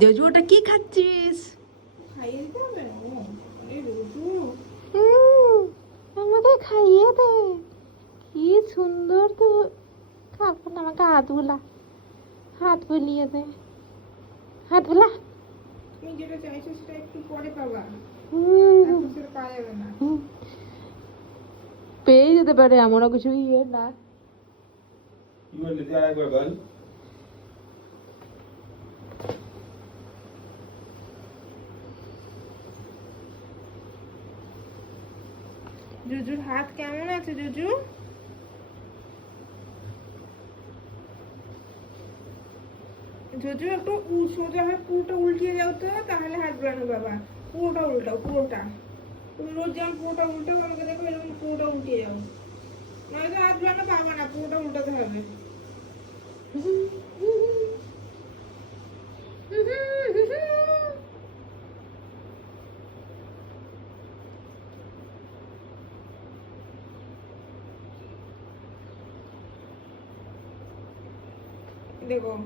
জজু ওটা কি খাচ্ছিস? আমাকে খাইয়ে দে। কি সুন্দর তো। খাবো না, আমাকে হাত বুলা, হাত বুলিয়ে দে, হাত বুলা। তুমি যেটা চাইছো সেটা একটু পরে পাবা, সেটা পাওয়া যাবে না। পেয়ে যেতে পারে, এমনও কিছু ইয়ে না। কি বললি তুই আরেকবার বল। জুজুর হাত কেমন আছে জুজু? জুজু একটু সোজা হয়ে পুরোটা উল্টিয়ে যাও তো, তাহলে হাত বুলানো বাবা। পুরোটা উল্টাও, পুরোটা। তুমি রোজ যেমন পুরোটা উল্টাও, আমাকে দেখো এরকম পুরোটা উল্টিয়ে যাও। নয়তো হাত বুলানো পাবা না, পুরোটা উল্টাতে হবে। দেখো